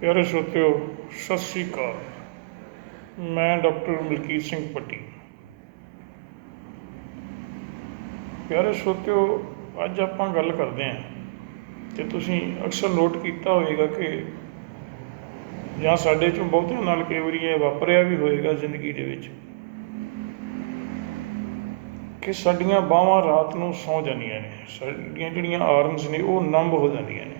ਪਿਆਰੇ ਸਰੋਤਿਓ, ਸਤਿ ਸ੍ਰੀ ਅਕਾਲ। ਮੈਂ ਡਾਕਟਰ ਮਲਕੀਤ ਸਿੰਘ ਪੱਟੀ। ਪਿਆਰੇ ਸਰੋਤਿਓ, ਅੱਜ ਆਪਾਂ ਗੱਲ ਕਰਦੇ ਹਾਂ ਤੇ ਤੁਸੀਂ ਅਕਸਰ ਨੋਟ ਕੀਤਾ ਹੋਵੇਗਾ ਕਿ ਜਾਂ ਸਾਡੇ ਚੋਂ ਬਹੁਤਿਆਂ ਨਾਲ ਕਈ ਵਾਰੀ ਇਹ ਵਾਪਰਿਆ ਵੀ ਹੋਵੇਗਾ ਜ਼ਿੰਦਗੀ ਦੇ ਵਿੱਚ ਕਿ ਸਾਡੀਆਂ ਬਾਹਾਂ ਰਾਤ ਨੂੰ ਸੌ ਜਾਂਦੀਆਂ ਨੇ, ਸਾਡੀਆਂ ਜਿਹੜੀਆਂ ਆਰਮਸ ਨੇ ਉਹ ਨੰਬ ਹੋ ਜਾਂਦੀਆਂ ਨੇ।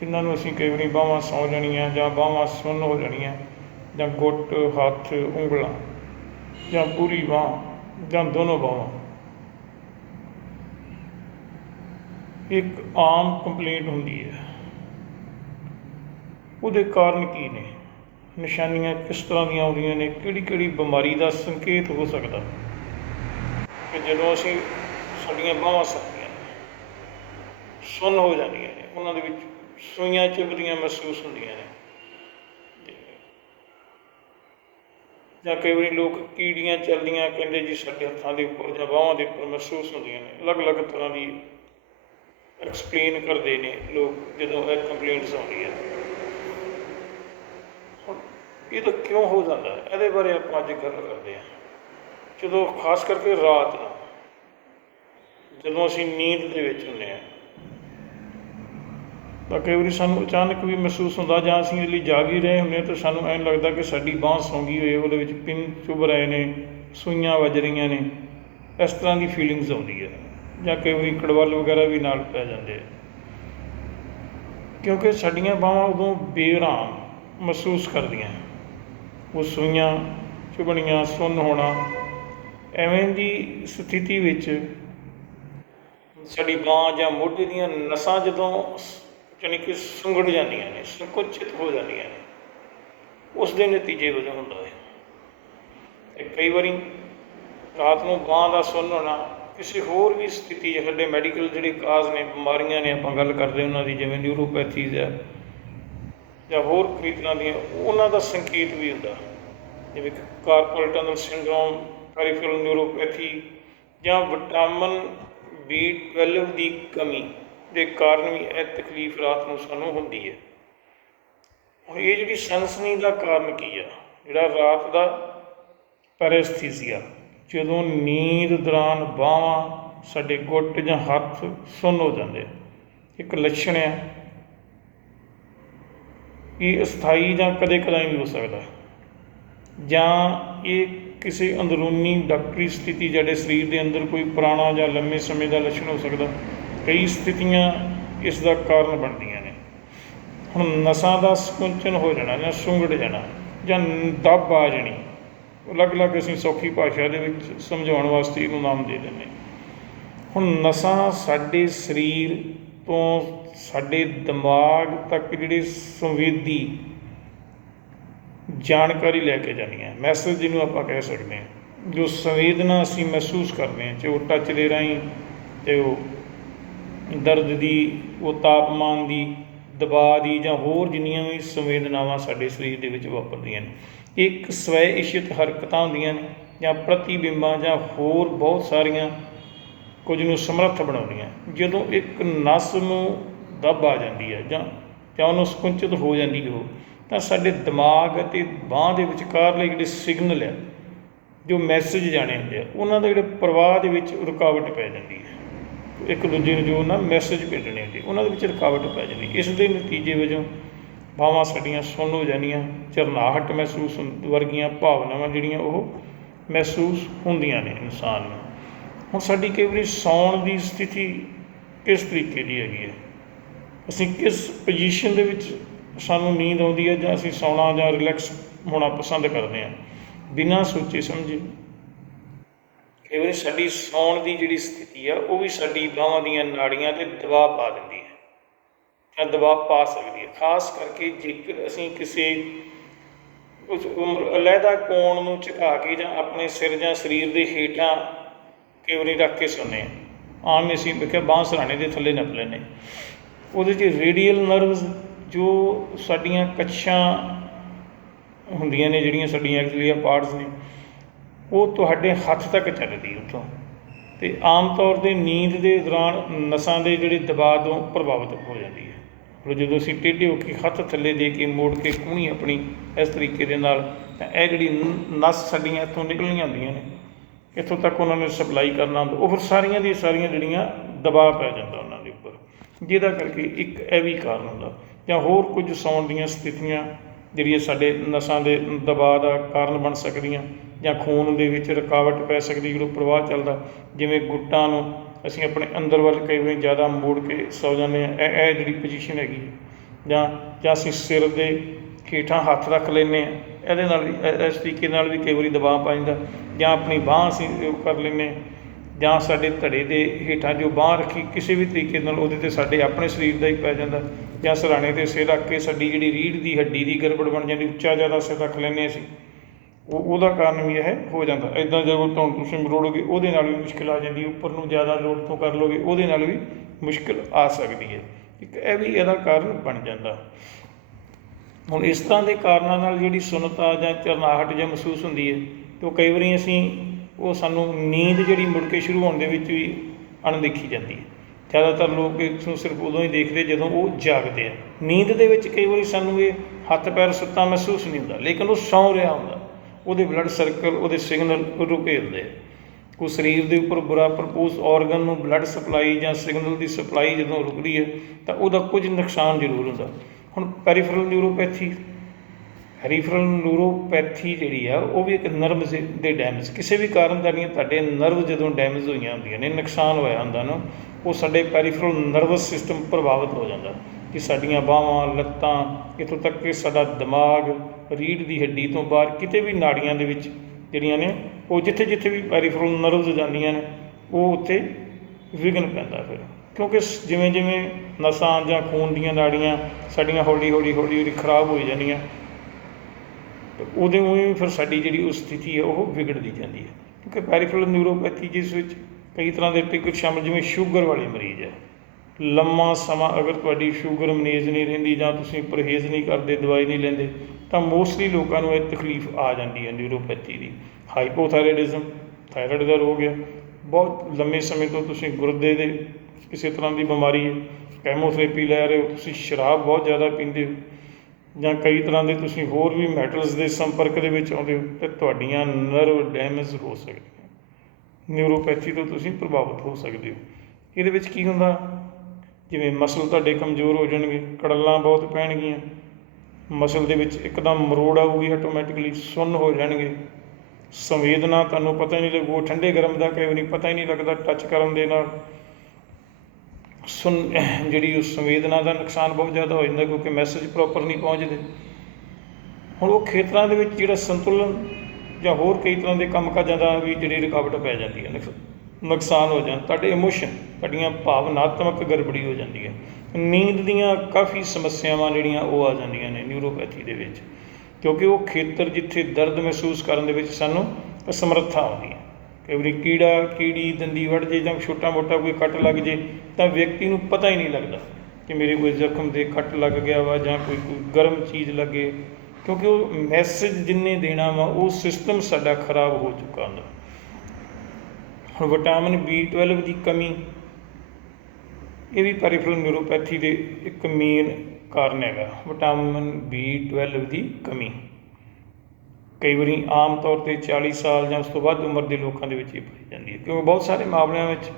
ਜਿਨ੍ਹਾਂ ਨੂੰ ਅਸੀਂ ਕਈ ਵਾਰੀ ਬਾਹਾਂ ਸੌ ਜਾਣੀਆਂ ਜਾਂ ਬਾਹਾਂ ਸੁੰਨ ਹੋ ਜਾਣੀਆਂ ਜਾਂ ਗੁੱਟ, ਹੱਥ, ਉਂਗਲਾਂ ਜਾਂ ਪੂਰੀ ਬਾਂਹ ਜਾਂ ਦੋਨੋਂ ਬਾਹਾਂ। ਇੱਕ ਆਮ ਕੰਪਲੇਂਟ ਹੁੰਦੀ ਹੈ। ਉਹਦੇ ਕਾਰਨ ਕੀ ਨੇ? ਨਿਸ਼ਾਨੀਆਂ ਕਿਸ ਤਰ੍ਹਾਂ ਦੀਆਂ ਆਉਂਦੀਆਂ ਨੇ? ਕਿਹੜੀ ਕਿਹੜੀ ਬਿਮਾਰੀ ਦਾ ਸੰਕੇਤ ਹੋ ਸਕਦਾ? ਕਿ ਜਦੋਂ ਅਸੀਂ ਸਾਡੀਆਂ ਬਾਹਾਂ ਸਖਦੀਆਂ ਸੁੰਨ ਹੋ ਜਾਂਦੀਆਂ ਨੇ, ਉਹਨਾਂ ਦੇ ਵਿੱਚ ਸੂਈਆਂ ਚੁਭਦੀਆਂ ਮਹਿਸੂਸ ਹੁੰਦੀਆਂ ਨੇ। ਜਾਂ ਕਈ ਵਾਰੀ ਲੋਕ ਕੀੜੀਆਂ ਚੱਲਦੀਆਂ ਕਹਿੰਦੇ ਜੀ ਸਾਡੇ ਹੱਥਾਂ ਦੇ ਉੱਪਰ ਜਾਂ ਬਾਹਾਂ ਦੇ ਉੱਪਰ ਮਹਿਸੂਸ ਹੁੰਦੀਆਂ ਨੇ। ਅਲੱਗ-ਅਲੱਗ ਤਰ੍ਹਾਂ ਦੀ ਐਕਸਪਲੇਨ ਕਰਦੇ ਨੇ ਲੋਕ ਜਦੋਂ ਇਹ ਕੰਪਲੇਂਟਸ ਆਉਂਦੀਆਂ ਹੁਣ ਇਹ ਤਾਂ ਕਿਉਂ ਹੋ ਜਾਂਦਾ ਹੈ? ਇਹਦੇ ਬਾਰੇ ਆਪਾਂ ਅੱਜ ਗੱਲ ਕਰਦੇ ਹਾਂ। ਜਦੋਂ ਖਾਸ ਕਰਕੇ ਰਾਤ ਨੂੰ, ਜਦੋਂ ਅਸੀਂ ਨੀਂਦ ਦੇ ਵਿੱਚ ਹੁੰਦੇ ਹਾਂ ਤਾਂ ਕਈ ਵਾਰੀ ਸਾਨੂੰ ਅਚਾਨਕ ਵੀ ਮਹਿਸੂਸ ਹੁੰਦਾ ਜਾਂ ਅਸੀਂ ਇਹ ਲਈ ਜਾਗ ਹੀ ਰਹੇ ਹੁੰਦੇ ਹਾਂ ਤਾਂ ਸਾਨੂੰ ਐਂ ਲੱਗਦਾ ਕਿ ਸਾਡੀ ਬਾਂਹ ਸੌਂਗੀ ਹੋਈ ਉਹਦੇ ਵਿੱਚ ਪਿੰਨ ਚੁਭ ਰਹੇ ਨੇ, ਸੂਈਆਂ ਵੱਜ ਰਹੀਆਂ ਨੇ। ਇਸ ਤਰ੍ਹਾਂ ਦੀ ਫੀਲਿੰਗਸ ਆਉਂਦੀ ਹੈ ਜਾਂ ਕਈ ਵਾਰੀ ਕੜਵੱਲ ਵਗੈਰਾ ਵੀ ਨਾਲ ਪੈ ਜਾਂਦੇ ਆ। ਕਿਉਂਕਿ ਸਾਡੀਆਂ ਬਾਹਾਂ ਉਦੋਂ ਬੇਆਰਾਮ ਮਹਿਸੂਸ ਕਰਦੀਆਂ ਉਹ ਸੂਈਆਂ ਚੁਭਣੀਆਂ, ਸੁੰਨ ਹੋਣਾ, ਐਵੇਂ ਦੀ ਸਥਿਤੀ ਵਿੱਚ ਸਾਡੀ ਬਾਂਹ ਜਾਂ ਮੋਢੇ ਦੀਆਂ ਨਸਾਂ ਜਦੋਂ ਯਾਨੀ ਕਿ ਸੁੰਗੜ ਜਾਂਦੀਆਂ ਨੇ, ਸੰਕੁਚਿਤ ਹੋ ਜਾਂਦੀਆਂ ਨੇ। ਉਸ ਦੇ ਨਤੀਜੇ ਵਜੋਂ ਹੁੰਦਾ ਹੈ। ਤੇ ਕਈ ਵਾਰੀ ਰਾਤ ਨੂੰ ਬਾਂਹ ਦਾ ਸੁੰਨ ਹੋਣਾ, ਕਿਸੇ ਹੋਰ ਵੀ ਸਥਿਤੀ ਜਾਂ ਸਾਡੇ ਮੈਡੀਕਲ ਜਿਹੜੇ ਕਾਜ਼ ਨੇ, ਬਿਮਾਰੀਆਂ ਨੇ, ਆਪਾਂ ਗੱਲ ਕਰਦੇ ਉਹਨਾਂ ਦੀ, ਜਿਵੇਂ ਨਿਊਰੋਪੈਥੀਜ਼ ਹੈ, ਜਾਂ ਹੋਰ ਕਈ ਤਰ੍ਹਾਂ ਦੀਆਂ, ਉਹਨਾਂ ਦਾ ਸੰਕੇਤ ਵੀ ਹੁੰਦਾ ਜਿਵੇਂ carpal tunnel syndrome, peripheral neuropathy ਜਾਂ ਵਿਟਾਮਿਨ B12 ਦੀ ਕਮੀ। ਦੇ ਕਾਰਨ ਵੀ ਇਹ ਤਕਲੀਫ ਰਾਤ ਨੂੰ ਸਾਨੂੰ ਹੁੰਦੀ ਹੈ। ਹੁਣ ਇਹ ਜਿਹੜੀ ਸਨਸਨੀ ਦਾ ਕਾਰਨ ਕੀ ਆ? ਜਿਹੜਾ ਰਾਤ ਦਾ ਪੈਰੈਸਥੀਸੀਆ, ਜਦੋਂ ਨੀਂਦ ਦੌਰਾਨ ਬਾਹਾਂ ਸਾਡੇ ਗੁੱਟ ਜਾਂ ਹੱਥ ਸੁੰਨ ਹੋ ਜਾਂਦੇ ਆ। ਇੱਕ ਲੱਛਣ ਹੈ ਇਹ ਅਸਥਾਈ ਜਾਂ ਕਦੇ ਕਦਾਈ ਵੀ ਹੋ ਸਕਦਾ ਜਾਂ ਇਹ ਕਿਸੇ ਅੰਦਰੂਨੀ ਡਾਕਟਰੀ ਸਥਿਤੀ, ਜਿਹੜੇ ਸਰੀਰ ਦੇ ਅੰਦਰ ਕੋਈ ਪੁਰਾਣਾ ਜਾਂ ਲੰਮੇ ਸਮੇਂ ਦਾ ਲੱਛਣ ਹੋ ਸਕਦਾ। ਕਈ ਸਥਿਤੀਆਂ ਇਸ ਦਾ ਕਾਰਨ ਬਣਦੀਆਂ ਨੇ। ਹੁਣ ਨਸਾਂ ਦਾ ਸਕੁੰਚਨ ਹੋ ਜਾਣਾ ਜਾਂ ਸੁੰਗੜ ਜਾਣਾ ਜਾਂ ਦੱਬ ਆ ਜਾਣੀ, ਅਲੱਗ-ਅਲੱਗ ਅਸੀਂ ਸੌਖੀ ਭਾਸ਼ਾ ਦੇ ਵਿੱਚ ਸਮਝਾਉਣ ਵਾਸਤੇ ਇਹਨੂੰ ਨਾਮ ਦੇ ਦਿੰਦੇ ਹੁਣ ਨਸਾਂ ਸਾਡੇ ਸਰੀਰ ਤੋਂ ਸਾਡੇ ਦਿਮਾਗ ਤੱਕ ਜਿਹੜੀ ਸੰਵੇਦੀ ਜਾਣਕਾਰੀ ਲੈ ਕੇ ਜਾਣੀਆਂ ਮੈਸੇਜ ਜਿਹਨੂੰ ਆਪਾਂ ਕਹਿ ਸਕਦੇ ਹਾਂ। ਜੋ ਸੰਵੇਦਨਾ ਅਸੀਂ ਮਹਿਸੂਸ ਕਰਦੇ ਹਾਂ, ਚਾਹੇ ਉਹ ਟੱਚ ਦੇ ਰਾਹੀਂ ਤੇ ਉਹ ਦਰਦ ਦੀ, ਉਹ ਤਾਪਮਾਨ ਦੀ, ਦਬਾਅ ਦੀ ਜਾਂ ਹੋਰ ਜਿੰਨੀਆਂ ਵੀ ਸੰਵੇਦਨਾਵਾਂ ਸਾਡੇ ਸਰੀਰ ਦੇ ਵਿੱਚ ਵਾਪਰਦੀਆਂ ਨੇ। ਇੱਕ ਸਵੈ ਇਸ਼ਿਤ ਹਰਕਤਾਂ ਹੁੰਦੀਆਂ ਨੇ ਜਾਂ ਪ੍ਰਤੀਬਿੰਬਾਂ ਜਾਂ ਹੋਰ ਬਹੁਤ ਸਾਰੀਆਂ ਕੁਝ ਨੂੰ ਸਮਰੱਥ ਬਣਾਉਂਦੀਆਂ। ਜਦੋਂ ਇੱਕ ਨਸ ਨੂੰ ਦੱਬ ਆ ਜਾਂਦੀ ਹੈ ਜਾਂ ਜਾਂ ਉਹਨੂੰ ਸਕੁੰਚਿਤ ਹੋ ਜਾਂਦੀ ਹੋ, ਤਾਂ ਸਾਡੇ ਦਿਮਾਗ ਅਤੇ ਬਾਹ ਦੇ ਵਿਚਕਾਰਲੇ ਜਿਹੜੇ ਸਿਗਨਲ ਹੈ ਜੋ ਮੈਸੇਜ ਜਾਣੇ ਹੁੰਦੇ ਆ, ਉਹਨਾਂ ਦੇ ਜਿਹੜੇ ਪ੍ਰਵਾਹ ਦੇ ਵਿੱਚ ਰੁਕਾਵਟ ਪੈ ਜਾਂਦੀ ਹੈ। ਇੱਕ ਦੂਜੇ ਨੂੰ ਜੋ ਨਾ ਮੈਸੇਜ ਭੇਜਣੇ ਹੁੰਦੇ, ਉਹਨਾਂ ਦੇ ਵਿੱਚ ਰੁਕਾਵਟ ਪੈ ਜਾਂਦੀ। ਇਸ ਦੇ ਨਤੀਜੇ ਵਜੋਂ ਬਾਹਾਂ ਸਾਡੀਆਂ ਸੁੰਨ ਹੋ ਜਾਣੀਆਂ ਚਰਨਾਹਟ ਮਹਿਸੂਸ ਵਰਗੀਆਂ ਭਾਵਨਾਵਾਂ ਜਿਹੜੀਆਂ ਉਹ ਮਹਿਸੂਸ ਹੁੰਦੀਆਂ ਨੇ ਇਨਸਾਨ ਨੂੰ। ਹੁਣ ਸਾਡੀ ਕਈ ਵਾਰੀ ਸੌਣ ਦੀ ਸਥਿਤੀ ਕਿਸ ਤਰੀਕੇ ਦੀ ਹੈਗੀ ਹੈ? ਅਸੀਂ ਕਿਸ ਪੋਜੀਸ਼ਨ ਦੇ ਵਿੱਚ ਸਾਨੂੰ ਨੀਂਦ ਆਉਂਦੀ ਹੈ ਜਾਂ ਅਸੀਂ ਸੌਣਾ ਜਾਂ ਰਿਲੈਕਸ ਹੋਣਾ ਪਸੰਦ ਕਰਦੇ ਹਾਂ? ਬਿਨਾਂ ਸੋਚੇ ਸਮਝੇ ਕਈ ਵਾਰੀ ਸਾਡੀ ਸੌਣ ਦੀ ਜਿਹੜੀ ਸਥਿਤੀ ਆ, ਉਹ ਵੀ ਸਾਡੀ ਬਾਹਾਂ ਦੀਆਂ ਨਾੜੀਆਂ ਤੇ ਦਬਾਅ ਪਾ ਦਿੰਦੀ ਹੈ। ਜਾਂ ਦਬਾਅ ਪਾ ਸਕਦੀ ਹੈ। ਖਾਸ ਕਰਕੇ ਜੇਕਰ ਅਸੀਂ ਕਿਸੇ ਉਸ ਉਮਰ ਅਲੱਗਾ ਕੋਣ ਨੂੰ ਝੁਕਾ ਕੇ ਜਾਂ ਆਪਣੇ ਸਿਰ ਜਾਂ ਸਰੀਰ ਦੇ ਹੇਠਾਂ ਕਈ ਵਾਰੀ ਰੱਖ ਕੇ ਸੌਂਦੇ ਹਾਂ, ਆਮ ਹੀ ਅਸੀਂ ਵੇਖਿਆ ਬਾਂਹ ਸਰਾਣੇ ਦੇ ਥੱਲੇ ਨੱਪ ਲੈਂਦੇ ਉਹਦੇ 'ਚ ਰੇਡੀਅਲ ਨਰਵਸ ਜੋ ਸਾਡੀਆਂ ਕੱਛਾਂ ਹੁੰਦੀਆਂ ਨੇ, ਜਿਹੜੀਆਂ ਸਾਡੀਆਂ ਐਕਚੁਅਲੀ ਪਾਰਟਸ ਨੇ ਉਹ ਤੁਹਾਡੇ ਹੱਥ ਤੱਕ ਚੱਲਦੀ ਉੱਥੋਂ। ਤੇ ਆਮ ਤੌਰ ਤੇ ਨੀਂਦ ਦੇ ਦੌਰਾਨ ਨਸਾਂ ਦੇ ਜਿਹੜੇ ਦਬਾਅ ਤੋਂ ਪ੍ਰਭਾਵਿਤ ਹੋ ਜਾਂਦੀ ਹੈ। ਫਿਰ ਜਦੋਂ ਅਸੀਂ ਟੇਢੇ ਹੋ ਕੇ ਹੱਥ ਥੱਲੇ ਦੇ ਕੇ ਮੋੜ ਕੇ ਕੂਣੀ ਆਪਣੀ ਇਸ ਤਰੀਕੇ ਦੇ ਨਾਲ, ਤਾਂ ਇਹ ਜਿਹੜੀ ਨਸ ਸਾਡੀਆਂ ਇੱਥੋਂ ਨਿਕਲਣੀਆਂ ਹੁੰਦੀਆਂ ਨੇ, ਇੱਥੋਂ ਤੱਕ ਉਹਨਾਂ ਨੇ ਸਪਲਾਈ ਕਰਨਾ ਹੁੰਦਾ। ਉਹ ਫਿਰ ਸਾਰੀਆਂ ਦੀਆਂ ਸਾਰੀਆਂ ਜਿਹੜੀਆਂ ਦਬਾਅ ਪੈ ਜਾਂਦਾ ਉਹਨਾਂ ਦੇ ਉੱਪਰ। ਜਿਹਦਾ ਕਰਕੇ ਇੱਕ ਇਹ ਵੀ ਕਾਰਨ ਹੁੰਦਾ। ਜਾਂ ਹੋਰ ਕੁਝ ਸੌਣ ਦੀਆਂ ਸਥਿਤੀਆਂ ਜਿਹੜੀਆਂ ਸਾਡੇ ਨਸਾਂ ਦੇ ਦਬਾਅ ਦਾ ਕਾਰਨ ਬਣ ਸਕਦੀਆਂ। ਜਾਂ ਖੂਨ ਦੇ ਵਿੱਚ ਰੁਕਾਵਟ ਪੈ ਸਕਦੀ ਜਦੋਂ ਪ੍ਰਵਾਹ ਚੱਲਦਾ। ਜਿਵੇਂ ਗੁੱਟਾਂ ਨੂੰ ਅਸੀਂ ਆਪਣੇ ਅੰਦਰ ਵੱਲ ਕਈ ਵਾਰੀ ਜ਼ਿਆਦਾ ਮੋੜ ਕੇ ਸੌ ਜਾਂਦੇ ਹਾਂ, ਇਹ ਇਹ ਜਿਹੜੀ ਪੋਜੀਸ਼ਨ ਹੈਗੀ ਜਾਂ ਜਾਂ ਅਸੀਂ ਸਿਰ ਦੇ ਹੇਠਾਂ ਹੱਥ ਰੱਖ ਲੈਂਦੇ ਹਾਂ, ਇਹਦੇ ਨਾਲ ਵੀ ਇਸ ਤਰੀਕੇ ਨਾਲ ਵੀ ਕਈ ਵਾਰੀ ਦਬਾਅ ਪੈ ਜਾਂਦਾ। ਜਾਂ ਆਪਣੀ ਬਾਹ ਅਸੀਂ ਉਹ ਕਰ ਲੈਂਦੇ ਹਾਂ, ਜਾਂ ਸਾਡੇ ਧੜੇ ਦੇ ਹੇਠਾਂ ਜੋ ਬਾਹ ਰੱਖੀ, ਕਿਸੇ ਵੀ ਤਰੀਕੇ ਨਾਲ ਉਹਦੇ ਤੇ ਸਾਡੇ ਆਪਣੇ ਸਰੀਰ ਦਾ ਹੀ ਪੈ ਜਾਂਦਾ। ਜਾਂ ਸਰਾਣੇ ਤੇ ਸਿਰ ਰੱਖ ਕੇ ਸਾਡੀ ਜਿਹੜੀ ਰੀੜ੍ਹ ਦੀ ਹੱਡੀ ਦੀ ਗੜਬੜ ਬਣ ਜਾਂਦੀ, ਉੱਚਾ ਜ਼ਿਆਦਾ ਸਿਰ ਰੱਖ ਲੈਂਦੇ ਹਾਂ ਅਸੀਂ। ਉਹ ਉਹਦਾ ਕਾਰਨ ਵੀ ਇਹ ਹੋ ਜਾਂਦਾ। ਇਦਾਂ ਜਦੋਂ ਤੁਹਾਨੂੰ ਤੁਸੀਂ ਮਰੋੜੋਗੇ, ਉਹਦੇ ਨਾਲ ਵੀ ਮੁਸ਼ਕਿਲ ਆ ਜਾਂਦੀ ਉੱਪਰ ਨੂੰ ਜ਼ਿਆਦਾ ਲੋਡ ਤੋਂ ਕਰ ਲੋਗੇ, ਉਹਦੇ ਨਾਲ ਵੀ ਮੁਸ਼ਕਿਲ ਆ ਸਕਦੀ ਹੈ। ਇੱਕ ਇਹ ਵੀ ਇਹਦਾ ਕਾਰਨ ਬਣ ਜਾਂਦਾ। ਹੁਣ ਇਸ ਤਰ੍ਹਾਂ ਦੇ ਕਾਰਨਾਂ ਨਾਲ ਜਿਹੜੀ ਸੁਨਤਾ ਜਾਂ ਚਰਨਾਹਟ ਜਾਂ ਮਹਿਸੂਸ ਹੁੰਦੀ ਹੈ, ਤੇ ਉਹ ਕਈ ਵਾਰੀ ਅਸੀਂ ਉਹ ਸਾਨੂੰ ਨੀਂਦ ਜਿਹੜੀ ਮੁੜ ਕੇ ਸ਼ੁਰੂ ਹੋਣ ਦੇ ਵਿੱਚ ਵੀ ਅਣਦੇਖੀ ਜਾਂਦੀ ਹੈ। ਜ਼ਿਆਦਾਤਰ ਲੋਕ ਇਸ ਨੂੰ ਸਿਰਫ ਉਦੋਂ ਹੀ ਦੇਖਦੇ ਜਦੋਂ ਉਹ ਜਾਗਦੇ ਆ। ਨੀਂਦ ਦੇ ਵਿੱਚ ਕਈ ਵਾਰੀ ਸਾਨੂੰ ਇਹ ਹੱਥ ਪੈਰ ਸੁੱਤਾ ਮਹਿਸੂਸ ਨਹੀਂ ਹੁੰਦਾ, ਲੇਕਿਨ ਉਹ ਸੌਂ ਰਿਹਾ ਹੁੰਦਾ। ਉਹਦੇ ਬਲੱਡ ਸਰਕਲ ਉਹਦੇ ਸਿਗਨਲ ਰੁਕੇ ਹੁੰਦੇ ਆ। ਕੋ ਸਰੀਰ ਦੇ ਉੱਪਰ ਬੁਰਾ ਪ੍ਰਪੋਜ਼ ਆਰਗਨ ਨੂੰ ਬਲੱਡ ਸਪਲਾਈ ਜਾਂ ਸਿਗਨਲ ਦੀ ਸਪਲਾਈ ਜਦੋਂ ਰੁਕਦੀ ਹੈ, ਤਾਂ ਉਹਦਾ ਕੁਝ ਨੁਕਸਾਨ ਜ਼ਰੂਰ ਹੁੰਦਾ। ਹੁਣ ਪੈਰੀਫਰਲ ਨਿਊਰੋਪੈਥੀ ਪੈਰੀਫਰਲ ਨਿਊਰੋਪੈਥੀ ਜਿਹੜੀ ਆ, ਉਹ ਵੀ ਇੱਕ ਨਰਵ ਦੇ ਡੈਮੇਜ ਕਿਸੇ ਵੀ ਕਾਰਨ ਕਾਰੀਆਂ ਤੁਹਾਡੇ ਨਰਵ ਜਦੋਂ ਡੈਮੇਜ ਹੋਈਆਂ ਹੁੰਦੀਆਂ ਨੇ, ਨੁਕਸਾਨ ਹੋਇਆ ਹੁੰਦਾ ਨਾ, ਉਹ ਸਾਡੇ ਪੈਰੀਫਰਲ ਨਰਵਸ ਸਿਸਟਮ ਪ੍ਰਭਾਵਿਤ ਹੋ ਜਾਂਦਾ ਕਿ ਸਾਡੀਆਂ ਬਾਹਾਂ, ਲੱਤਾਂ, ਇੱਥੋਂ ਤੱਕ ਕਿ ਸਾਡਾ ਦਿਮਾਗ ਰੀੜ੍ਹ ਦੀ ਹੱਡੀ ਤੋਂ ਬਾਹਰ ਕਿਤੇ ਵੀ ਨਾੜੀਆਂ ਦੇ ਵਿੱਚ ਜਿਹੜੀਆਂ ਨੇ, ਉਹ ਜਿੱਥੇ ਜਿੱਥੇ ਵੀ ਪੈਰੀਫਰਲ ਨਰਵਸ ਜਾਂਦੀਆਂ ਨੇ, ਉਹ ਉੱਥੇ ਵਿਘਨ ਪੈਂਦਾ ਫਿਰ। ਕਿਉਂਕਿ ਸ- ਜਿਵੇਂ ਜਿਵੇਂ ਨਸਾਂ ਜਾਂ ਖੂਨ ਦੀਆਂ ਨਾੜੀਆਂ ਸਾਡੀਆਂ ਹੌਲੀ ਹੌਲੀ ਹੌਲੀ ਹੌਲੀ ਖਰਾਬ ਹੋਈ ਜਾਂਦੀਆਂ, ਤੇ ਉਹਦੇ ਉਵੇਂ ਫਿਰ ਸਾਡੀ ਜਿਹੜੀ ਉਹ ਸਥਿਤੀ ਹੈ, ਉਹ ਵਿਗੜਦੀ ਜਾਂਦੀ ਹੈ। ਕਿਉਂਕਿ ਪੈਰੀਫਰਲ ਨਿਊਰੋਪੈਥੀ ਜਿਸ ਵਿੱਚ ਕਈ ਤਰ੍ਹਾਂ ਦੇ ਟਿਕਟ ਸ਼ਾਮਲ, ਜਿਵੇਂ ਸ਼ੂਗਰ ਵਾਲੇ ਮਰੀਜ਼ ਹੈ। ਲੰਮਾ ਸਮਾਂ ਅਗਰ ਤੁਹਾਡੀ ਸ਼ੂਗਰ ਮਨੇਜ ਨਹੀਂ ਰਹਿੰਦੀ ਜਾਂ ਤੁਸੀਂ ਪਰਹੇਜ਼ ਨਹੀਂ ਕਰਦੇ, ਦਵਾਈ ਨਹੀਂ ਲੈਂਦੇ ਤਾਂ ਮੋਸਟਲੀ ਲੋਕਾਂ ਨੂੰ ਇਹ ਤਕਲੀਫ ਆ ਜਾਂਦੀ ਹੈ ਨਿਊਰੋਪੈਥੀ ਦੀ। ਹਾਈਪੋਥਾਇਰਾਇਡਿਜ਼ਮ ਥਾਇਰਾਇਡ ਦਾ ਰੋਗ ਹੈ। ਬਹੁਤ ਲੰਮੇ ਸਮੇਂ ਤੋਂ ਤੁਸੀਂ ਗੁਰਦੇ ਦੇ ਕਿਸੇ ਤਰ੍ਹਾਂ ਦੀ ਬਿਮਾਰੀ ਹੈ ਕੈਮੋਥੈਰੇਪੀ ਲੈ ਰਹੇ ਹੋ, ਤੁਸੀਂ ਸ਼ਰਾਬ ਬਹੁਤ ਜ਼ਿਆਦਾ ਪੀਂਦੇ ਹੋ ਜਾਂ ਕਈ ਤਰ੍ਹਾਂ ਦੇ ਤੁਸੀਂ ਹੋਰ ਵੀ ਮੈਟਲਸ ਦੇ ਸੰਪਰਕ ਦੇ ਵਿੱਚ ਆਉਂਦੇ ਹੋ, ਤੇ ਤੁਹਾਡੀਆਂ ਨਰਵ ਡੈਮੇਜ ਹੋ ਸਕਦੀਆਂ। ਨਿਊਰੋਪੈਥੀ ਤੋਂ ਤੁਸੀਂ ਪ੍ਰਭਾਵਿਤ ਹੋ ਸਕਦੇ ਹੋ। ਇਹਦੇ ਵਿੱਚ ਕੀ ਹੁੰਦਾ? ਜਿਵੇਂ ਮਸਲ ਤੁਹਾਡੇ ਕਮਜ਼ੋਰ ਹੋ ਜਾਣਗੇ, ਕੜਲਾਂ ਬਹੁਤ ਪੈਣਗੀਆਂ ਮਸਲ ਦੇ ਵਿੱਚ ਇੱਕਦਮ ਮਰੋੜ ਆਊਗੀ ਆਟੋਮੈਟਿਕਲੀ ਸੁੰਨ ਹੋ ਜਾਣਗੇ। ਸੰਵੇਦਨਾ ਤੁਹਾਨੂੰ ਪਤਾ ਹੀ ਨਹੀਂ ਲੱਗੂ ਠੰਡੇ ਗਰਮ ਦਾ ਕਈ ਵਾਰੀ ਪਤਾ ਹੀ ਨਹੀਂ ਲੱਗਦਾ ਟੱਚ ਕਰਨ ਦੇ ਨਾਲ। ਸੁਣ ਜਿਹੜੀ ਉਹ ਸੰਵੇਦਨਾ ਦਾ ਨੁਕਸਾਨ ਬਹੁਤ ਜ਼ਿਆਦਾ ਹੋ ਜਾਂਦਾ, ਕਿਉਂਕਿ ਮੈਸੇਜ ਪ੍ਰੋਪਰ ਨਹੀਂ ਪਹੁੰਚਦੇ। ਹੁਣ ਉਹ ਖੇਤਰਾਂ ਦੇ ਵਿੱਚ ਜਿਹੜਾ ਸੰਤੁਲਨ ਜਾਂ ਹੋਰ ਕਈ ਤਰ੍ਹਾਂ ਦੇ ਕੰਮਕਾਜਾਂ ਦਾ ਵੀ ਜਿਹੜੀ ਰੁਕਾਵਟ ਪੈ ਜਾਂਦੀ ਹੈ, ਨੁਕਸ- ਨੁਕਸਾਨ ਹੋ ਜਾਂਦਾ ਤੁਹਾਡੇ ਇਮੋਸ਼ਨ ਤੁਹਾਡੀਆਂ ਭਾਵਨਾਤਮਕ ਗੜਬੜੀ ਹੋ ਜਾਂਦੀ ਹੈ। ਨੀਂਦ ਦੀਆਂ ਕਾਫੀ ਸਮੱਸਿਆਵਾਂ ਜਿਹੜੀਆਂ ਉਹ ਆ ਜਾਂਦੀਆਂ ਨੇ ਨਿਊਰੋਪੈਥੀ ਦੇ ਵਿੱਚ। ਕਿਉਂਕਿ ਉਹ ਖੇਤਰ ਜਿੱਥੇ ਦਰਦ ਮਹਿਸੂਸ ਕਰਨ ਦੇ ਵਿੱਚ ਸਾਨੂੰ ਅਸਮਰੱਥਾ ਆਉਂਦੀ ਹੈ। ਕਈ ਵਾਰੀ ਕੀੜਾ, ਕੀੜੀ, ਦੰਦੀ ਵੜ ਜੇ ਜਾਂ ਛੋਟਾ ਮੋਟਾ ਕੋਈ ਕੱਟ ਲੱਗ ਜੇ ਤਾਂ ਵਿਅਕਤੀ ਨੂੰ ਪਤਾ ਹੀ ਨਹੀਂ ਲੱਗਦਾ ਕਿ ਮੇਰੇ ਕੋਈ ਜ਼ਖਮ ਤੇ ਕੱਟ ਲੱਗ ਗਿਆ ਵਾ ਜਾਂ ਕੋਈ ਕੋਈ ਗਰਮ ਚੀਜ਼ ਲੱਗੇ। ਕਿਉਂਕਿ ਉਹ ਮੈਸੇਜ ਜਿੰਨੇ ਦੇਣਾ ਵਾ ਉਹ ਸਿਸਟਮ ਸਾਡਾ ਖਰਾਬ ਹੋ ਚੁੱਕਾ ਹੁੰਦਾ। ਹੁਣ ਵਿਟਾਮਿਨ B12 ਦੀ ਕਮੀ ਇਹ ਵੀ ਪੈਰੀਫਰਲ ਨਿਊਰੋਪੈਥੀ ਦੇ ਇੱਕ ਮੇਨ ਕਾਰਨ ਹੈਗਾ ਵਿਟਾਮਿਨ B12 ਦੀ ਕਮੀ। ਕਈ ਵਾਰੀ ਆਮ ਤੌਰ ਤੇ 40 ਸਾਲ ਜਾਂ ਉਸ ਤੋਂ ਵੱਧ ਉਮਰ ਦੇ ਲੋਕਾਂ ਦੇ ਵਿੱਚ ਇਹ ਪਾਈ ਜਾਂਦੀ ਹੈ, ਕਿਉਂਕਿ ਬਹੁਤ ਸਾਰੇ ਮਾਮਲਿਆਂ ਵਿੱਚ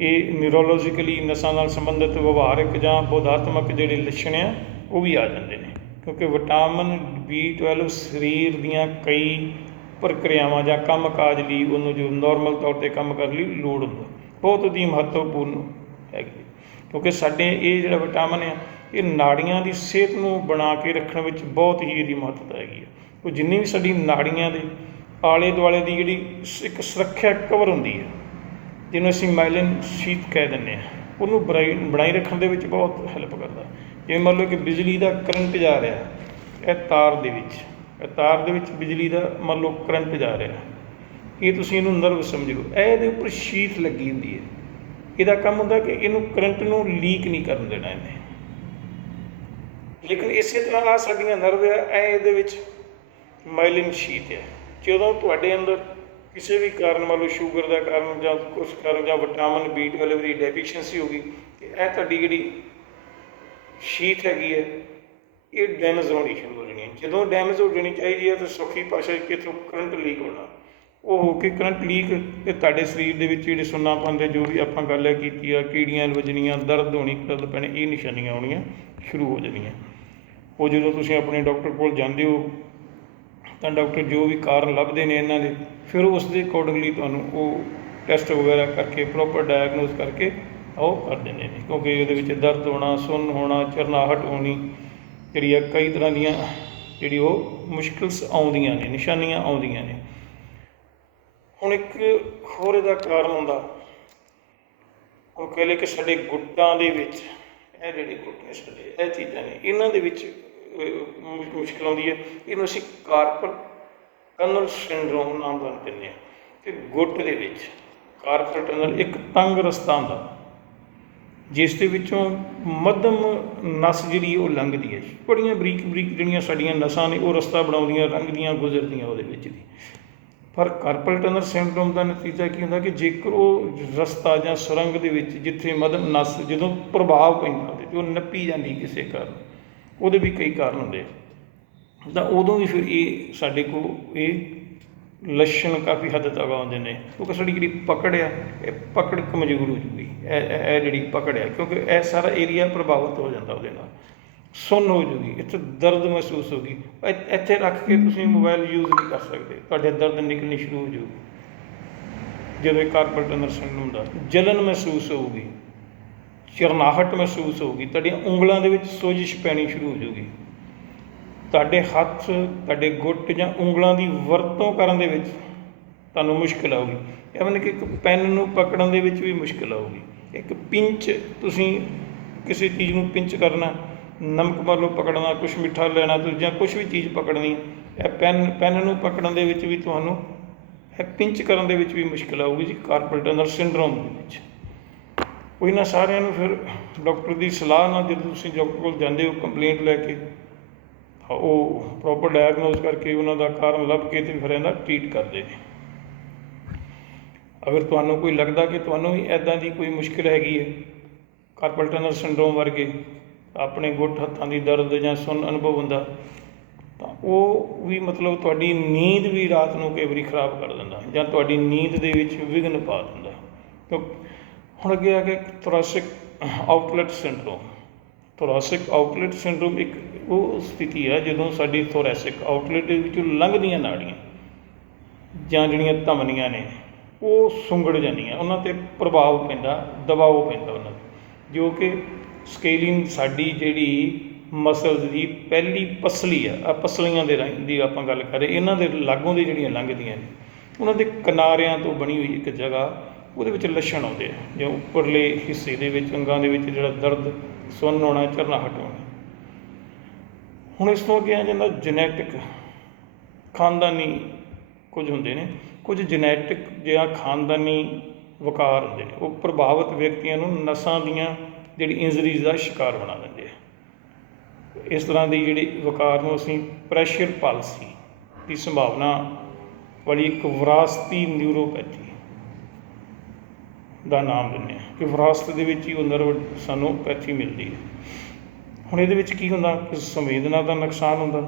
ਇਹ ਨਿਊਰੋਲੋਜੀਕਲੀ ਨਸਾਂ ਨਾਲ ਸੰਬੰਧਿਤ ਵਿਵਹਾਰਕ ਜਾਂ ਬੋਧਾਤਮਕ ਜਿਹੜੇ ਲੱਛਣ ਆ, ਉਹ ਵੀ ਆ ਜਾਂਦੇ ਨੇ। ਕਿਉਂਕਿ ਵਿਟਾਮਿਨ B12 ਸਰੀਰ ਦੀਆਂ ਕਈ ਪ੍ਰਕਿਰਿਆਵਾਂ ਜਾਂ ਕੰਮਕਾਜ ਲਈ ਉਹਨੂੰ ਜੋ ਨਾਰਮਲ ਤੌਰ ਤੇ ਕੰਮ ਕਰਨ ਲਈ ਲੋੜ ਹੁੰਦਾ ਬਹੁਤ ਹੀ ਮਹੱਤਵਪੂਰਨ ਕਿਉਂਕਿ ਸਾਡੇ ਇਹ ਜਿਹੜਾ ਵਿਟਾਮਿਨ ਆ, ਇਹ ਨਾੜੀਆਂ ਦੀ ਸਿਹਤ ਨੂੰ ਬਣਾ ਕੇ ਰੱਖਣ ਵਿੱਚ ਬਹੁਤ ਹੀ ਇਹਦੀ ਮਹੱਤਤਾ ਹੈਗੀ ਹੈ ਉਹ ਜਿੰਨੀ ਵੀ ਸਾਡੀ ਨਾੜੀਆਂ ਦੇ ਆਲੇ ਦੁਆਲੇ ਦੀ ਜਿਹੜੀ ਸ- ਇੱਕ ਸੁਰੱਖਿਆ ਕਵਰ ਹੁੰਦੀ ਹੈ ਜਿਹਨੂੰ ਅਸੀਂ ਮਾਈਲਿਨ ਸ਼ੀਟ ਕਹਿ ਦਿੰਦੇ ਹਾਂ ਉਹਨੂੰ ਬਣਾਈ ਬਣਾਈ ਰੱਖਣ ਦੇ ਵਿੱਚ ਬਹੁਤ ਹੈਲਪ ਕਰਦਾ। ਜਿਵੇਂ ਮੰਨ ਲਓ ਕਿ ਬਿਜਲੀ ਦਾ ਕਰੰਟ ਜਾ ਰਿਹਾ, ਇਹ ਤਾਰ ਦੇ ਵਿੱਚ, ਇਹ ਤਾਰ ਦੇ ਵਿੱਚ ਬਿਜਲੀ ਦਾ ਮੰਨ ਲਓ ਕਰੰਟ ਜਾ ਰਿਹਾ। ਇਹ ਤੁਸੀਂ ਇਹਨੂੰ ਨਰਵ ਸਮਝ ਲਓ ਇਹ ਇਹਦੇ ਉੱਪਰ ਸ਼ੀਟ ਲੱਗੀ ਹੁੰਦੀ ਹੈ। ਇਹਦਾ ਕੰਮ ਹੁੰਦਾ ਕਿ ਇਹਨੂੰ ਕਰੰਟ ਨੂੰ ਲੀਕ ਨਹੀਂ ਕਰਨ ਦੇਣਾ ਇਹਨੇ। ਲੇਕਿਨ ਇਸੇ ਤਰ੍ਹਾਂ ਆ ਸਾਡੀਆਂ ਨਰਵ ਹੈ ਇਹ ਇਹਦੇ ਵਿੱਚ ਮਾਈਲਿਨ ਸ਼ੀਟ ਹੈ ਜਦੋਂ ਤੁਹਾਡੇ ਅੰਦਰ ਕਿਸੇ ਵੀ ਕਾਰਨ ਵੱਲੋਂ ਸ਼ੂਗਰ ਦਾ ਕਾਰਨ ਜਾਂ ਕੁਝ ਕਾਰਨ ਜਾਂ ਵਿਟਾਮਿਨ B12 ਦੀ ਡੈਫੀਸ਼ੀਐਂਸੀ ਹੋ ਗਈ, ਤੇ ਇਹ ਤੁਹਾਡੀ ਜਿਹੜੀ ਸ਼ੀਥ ਹੈਗੀ ਹੈ ਇਹ ਡੈਮੇਜ ਹੋਣੀ ਸ਼ੁਰੂ ਹੋ ਜਾਣੀ ਹੈ ਜਦੋਂ ਡੈਮੇਜ ਹੋ ਜਾਣੀ ਚਾਹੀਦੀ ਹੈ ਤਾਂ ਸੌਖੀ ਪਾਸ਼ਾ ਕਿ ਇੱਥੋਂ ਕਰੰਟ ਲੀਕ ਹੋਣਾ। ਉਹ ਹੋ ਕੇ ਕਰੰਟ ਲੀਕ ਤੇ ਤੁਹਾਡੇ ਸਰੀਰ ਦੇ ਵਿੱਚ ਜਿਹੜੇ ਸੁੰਨਾਪਨ ਦੇ ਜੋ ਵੀ ਆਪਾਂ ਗੱਲ ਕੀਤੀ ਆ, ਕੀੜੀਆਂ ਵੱਜਣੀਆਂ, ਦਰਦ ਹੋਣੀ, ਦਰਦ ਪੈਣੇ, ਇਹ ਨਿਸ਼ਾਨੀਆਂ ਆਉਣੀਆਂ ਸ਼ੁਰੂ ਹੋ ਜਾਣੀਆਂ। ਉਹ ਜਦੋਂ ਤੁਸੀਂ ਆਪਣੇ ਡਾਕਟਰ ਕੋਲ ਜਾਂਦੇ ਹੋ, ਤਾਂ ਡਾਕਟਰ ਜੋ ਵੀ ਕਾਰਨ ਲੱਭਦੇ ਨੇ ਇਹਨਾਂ ਦੇ, ਫਿਰ ਉਸ ਦੇ ਅਕੋਰਡਿੰਗਲੀ ਤੁਹਾਨੂੰ ਉਹ ਟੈਸਟ ਵਗੈਰਾ ਕਰਕੇ ਪ੍ਰੋਪਰ ਡਾਇਗਨੋਸ ਕਰਕੇ ਉਹ ਕਰ ਦਿੰਦੇ ਨੇ। ਕਿਉਂਕਿ ਉਹਦੇ ਵਿੱਚ ਦਰਦ ਹੋਣਾ, ਸੁੰਨ ਹੋਣਾ, ਚਰਨਾਹਟ ਹੋਣੀ ਜਿਹੜੀ ਆ ਕਈ ਤਰ੍ਹਾਂ ਦੀਆਂ ਜਿਹੜੀ ਉਹ ਮੁਸ਼ਕਲਸ ਆਉਂਦੀਆਂ ਨੇ, ਨਿਸ਼ਾਨੀਆਂ ਆਉਂਦੀਆਂ ਨੇ। ਹੁਣ ਇੱਕ ਹੋਰ ਇਹਦਾ ਕਾਰਨ ਹੁੰਦਾ। ਉਹ ਕਹਿੰਦੇ ਕਿ ਸਾਡੇ ਗੁੱਟਾਂ ਦੇ ਵਿੱਚ ਇਹ ਜਿਹੜੇ ਗੁੱਟ ਨੇ ਸਾਡੇ ਇਹ ਚੀਜ਼ਾਂ ਨੇ ਇਹਨਾਂ ਦੇ ਵਿੱਚ ਅਹ, ਮੁਸ਼- ਮੁਸ਼ਕਿਲ ਆਉਂਦੀ ਹੈ। ਇਹਨੂੰ ਅਸੀਂ ਕਾਰਪਲ ਟਨਲ ਸਿੰਡਰੋਮ ਨਾਮ ਦਾ ਦਿੰਦੇ ਹਾਂ। ਕਿ ਗੁੱਟ ਦੇ ਵਿੱਚ ਕਾਰਪਲ ਟਨਲ ਇੱਕ ਤੰਗ ਰਸਤਾ ਹੁੰਦਾ। ਜਿਸ ਦੇ ਵਿੱਚੋਂ ਮੱਧਮ ਨਸ ਜਿਹੜੀ ਉਹ ਲੰਘਦੀ ਹੈ। ਬੜੀਆਂ ਬਰੀਕ ਬਰੀਕ ਜਿਹੜੀਆਂ ਸਾਡੀਆਂ ਨਸਾਂ ਨੇ ਉਹ ਰਸਤਾ ਬਣਾਉਂਦੀਆਂ ਲੰਘਦੀਆਂ ਗੁਜ਼ਰਦੀਆਂ ਉਹਦੇ ਵਿੱਚ ਦੀ ਪਰ ਕਾਰਪਲ ਟਨਲ ਸਿੰਡਰੋਮ ਦਾ ਨਤੀਜਾ ਕੀ ਹੁੰਦਾ ਕਿ ਜੇਕਰ ਉਹ ਰਸਤਾ ਜਾਂ ਸੁਰੰਗ ਦੇ ਵਿੱਚ ਜਿੱਥੇ ਮਦਮ ਨਸ ਜਦੋਂ ਪ੍ਰਭਾਵ ਪੈਂਦਾ ਉਹਦੇ ਤੇ ਉਹ ਨੱਪੀ ਜਾਂਦੀ ਕਿਸੇ ਕਾਰਨ, ਉਹਦੇ ਵੀ ਕਈ ਕਾਰਨ ਹੁੰਦੇ ਤਾਂ ਉਦੋਂ ਵੀ ਫਿਰ ਇਹ ਸਾਡੇ ਕੋਲ ਇਹ ਲੱਛਣ ਕਾਫੀ ਹੱਦ ਤੱਕ ਆਉਂਦੇ ਨੇ। ਕਿਉਂਕਿ ਸਾਡੀ ਜਿਹੜੀ ਪਕੜ ਆ, ਇਹ ਪਕੜ ਕਮਜ਼ੋਰ ਹੋ ਜੂਗੀ। ਇਹ, ਇਹ- ਇਹ ਜਿਹੜੀ ਪਕੜ ਆ, ਕਿਉਂਕਿ ਇਹ ਸਾਰਾ ਏਰੀਆ ਪ੍ਰਭਾਵਿਤ ਹੋ ਜਾਂਦਾ ਉਹਦੇ ਨਾਲ। ਸੁੰਨ ਹੋ ਜੂਗੀ, ਇੱਥੇ ਦਰਦ ਮਹਿਸੂਸ ਹੋਗੀ ਇੱਥੇ ਰੱਖ ਕੇ ਤੁਸੀਂ ਮੋਬਾਈਲ ਯੂਜ਼ ਨਹੀਂ ਕਰ ਸਕਦੇ। ਤੁਹਾਡੇ ਦਰਦ ਨਿਕਲਣੀ ਸ਼ੁਰੂ ਹੋ ਜੂਗੀ। ਜਦੋਂ ਇਹ ਕਾਰਪਲ ਟਨਲ ਸਿੰਡਰੋਮ ਦਾ ਜਲਨ ਮਹਿਸੂਸ ਹੋਊਗੀ, ਚਰਨਾਹਟ ਮਹਿਸੂਸ ਹੋਊਗੀ, ਤੁਹਾਡੀਆਂ ਉਂਗਲਾਂ ਦੇ ਵਿੱਚ ਸੋਜਿਸ਼ ਪੈਣੀ ਸ਼ੁਰੂ ਹੋ ਜੂਗੀ। ਤੁਹਾਡੇ ਹੱਥ, ਤੁਹਾਡੇ ਗੁੱਟ ਜਾਂ ਉਂਗਲਾਂ ਦੀ ਵਰਤੋਂ ਕਰਨ ਦੇ ਵਿੱਚ ਤੁਹਾਨੂੰ ਮੁਸ਼ਕਲ ਆਊਗੀ। ਐਵੇਂ ਕਿ ਇੱਕ ਪੈਨ ਨੂੰ ਪਕੜਨ ਦੇ ਵਿੱਚ ਵੀ ਮੁਸ਼ਕਲ ਆਊਗੀ। ਇੱਕ ਪਿੰਚ ਤੁਸੀਂ ਕਿਸੇ ਚੀਜ਼ ਨੂੰ ਪਿੰਚ ਕਰਨਾ ਨਮਕ ਵੱਲੋਂ ਪਕੜਨਾ ਕੁਝ ਮਿੱਠਾ ਲੈਣਾ, ਤੁਸੀਂ ਜਾਂ ਕੁਝ ਵੀ ਚੀਜ਼ ਪਕੜਨੀ, ਇਹ ਪੈਨ ਪੈਨ ਨੂੰ ਪਕੜਨ ਦੇ ਵਿੱਚ ਵੀ ਤੁਹਾਨੂੰ, ਇਹ ਪਿੰਚ ਕਰਨ ਦੇ ਵਿੱਚ ਵੀ ਮੁਸ਼ਕਲ ਆਊਗੀ ਜੀ ਕਾਰਪਲ ਟਨਲ ਸਿੰਡਰੋਮ ਦੇ ਵਿੱਚ। ਉਹ ਇਹਨਾਂ ਸਾਰਿਆਂ ਨੂੰ ਫਿਰ ਡਾਕਟਰ ਦੀ ਸਲਾਹ ਨਾਲ ਜਦੋਂ ਤੁਸੀਂ ਡਾਕਟਰ ਕੋਲ ਜਾਂਦੇ ਹੋ ਕੰਪਲੇਂਟ ਲੈ ਕੇ ਉਹ ਪ੍ਰੋਪਰ ਡਾਇਗਨੋਸ ਕਰਕੇ ਉਹਨਾਂ ਦਾ ਕਾਰਨ ਲੱਭ ਕੇ ਤੇ ਫਿਰ ਇਹਦਾ ਟ੍ਰੀਟ ਕਰਦੇ ਨੇ। ਅਗਰ ਤੁਹਾਨੂੰ ਕੋਈ ਲੱਗਦਾ ਕਿ ਤੁਹਾਨੂੰ ਵੀ ਐਦਾਂ ਦੀ ਕੋਈ ਮੁਸ਼ਕਿਲ ਹੈਗੀ ਹੈ ਕਾਰਪਲ ਟਨਲ ਸਿੰਡਰੋਮ ਵਰਗੇ ਆਪਣੇ ਗੁੱਟ ਹੱਥਾਂ ਦੀ ਦਰਦ ਜਾਂ ਸੁੰਨ ਅਨੁਭਵ ਹੁੰਦਾ, ਤਾਂ ਉਹ ਵੀ ਮਤਲਬ ਤੁਹਾਡੀ ਨੀਂਦ ਵੀ ਰਾਤ ਨੂੰ ਕਈ ਵਾਰੀ ਖਰਾਬ ਕਰ ਦਿੰਦਾ ਜਾਂ ਤੁਹਾਡੀ ਨੀਂਦ ਦੇ ਵਿੱਚ ਵਿਘਨ ਪਾ ਦਿੰਦਾ। ਕਿਉਂ ਹੁਣ ਅੱਗੇ ਆ ਕੇ thoracic outlet syndrome thoracic outlet syndrome ਇੱਕ ਉਹ ਸਥਿਤੀ ਹੈ ਜਦੋਂ ਸਾਡੀ ਥੋਰੈਸਿਕ ਆਊਟਲੈਟ ਦੇ ਵਿੱਚੋਂ ਲੰਘਦੀਆਂ ਨਾੜੀਆਂ ਜਾਂ ਜਿਹੜੀਆਂ ਧਮਨੀਆਂ ਨੇ, ਉਹ ਸੁੰਗੜ ਜਾਂਦੀਆਂ, ਉਹਨਾਂ ਤੇ ਪ੍ਰਭਾਵ ਪੈਂਦਾ, ਦਬਾਅ ਪੈਂਦਾ ਉਹਨਾਂ ਤੇ, ਜੋ ਕਿ ਸਕੇਲਿੰਗ ਸਾਡੀ ਜਿਹੜੀ ਮਸਲਸ ਦੀ ਪਹਿਲੀ ਪਸਲੀ ਆ ਆ ਪਸਲੀਆਂ ਦੇ ਰਾਹੀਂ ਦੀ ਆਪਾਂ ਗੱਲ ਕਰੇ ਇਹਨਾਂ ਦੇ ਲਾਗੋਂ ਦੀ ਜਿਹੜੀਆਂ ਲੰਘਦੀਆਂ ਨੇ, ਉਹਨਾਂ ਦੇ ਕਿਨਾਰਿਆਂ ਤੋਂ ਬਣੀ ਹੋਈ ਇੱਕ ਜਗ੍ਹਾ, ਉਹਦੇ ਵਿੱਚ ਲੱਛਣ ਆਉਂਦੇ ਆ, ਜਾਂ ਉੱਪਰਲੇ ਹਿੱਸੇ ਦੇ ਵਿੱਚ, ਅੰਗਾਂ ਦੇ ਵਿੱਚ ਜਿਹੜਾ ਦਰਦ, ਸੁੰਨ ਹੋਣਾ ਝਰਨਾਹਟ ਹਟਾਉਣਾ ਹੁਣ। ਇਸ ਤੋਂ ਅੱਗੇ ਆ ਜਾਂਦਾ ਜੈਨੇਟਿਕ ਖਾਨਦਾਨੀ ਕੁਝ ਹੁੰਦੇ ਨੇ, ਕੁਝ ਜੈਨੇਟਿਕ ਜਾਂ ਖਾਨਦਾਨੀ ਵਿਕਾਰ ਹੁੰਦੇ ਨੇ, ਉਹ ਪ੍ਰਭਾਵਿਤ ਵਿਅਕਤੀਆਂ ਨੂੰ ਨਸਾਂ ਦੀਆਂ ਜਿਹੜੀ ਇੰਜਰੀਜ਼ ਦਾ ਸ਼ਿਕਾਰ ਬਣਾ ਦਿੰਦੇ ਆ। ਇਸ ਤਰ੍ਹਾਂ ਦੀ ਜਿਹੜੀ ਵਕਾਰ ਨੂੰ ਅਸੀਂ ਪ੍ਰੈਸ਼ਰ ਪਾਲਸੀ ਦੀ ਸੰਭਾਵਨਾ ਵਾਲੀ ਇੱਕ ਵਿਰਾਸਤੀ ਨਿਊਰੋਪੈਥੀ ਦਾ ਨਾਮ ਦਿੰਦੇ ਆ ਕਿ ਵਿਰਾਸਤ ਦੇ ਵਿੱਚ ਹੀ ਉਹ ਨਰਵ ਸਾਨੂੰ ਪੈਥੀ ਮਿਲਦੀ ਹੈ ਹੁਣ ਇਹਦੇ ਵਿੱਚ ਕੀ ਹੁੰਦਾ ਕਿ ਸੰਵੇਦਨਾ ਦਾ ਨੁਕਸਾਨ ਹੁੰਦਾ।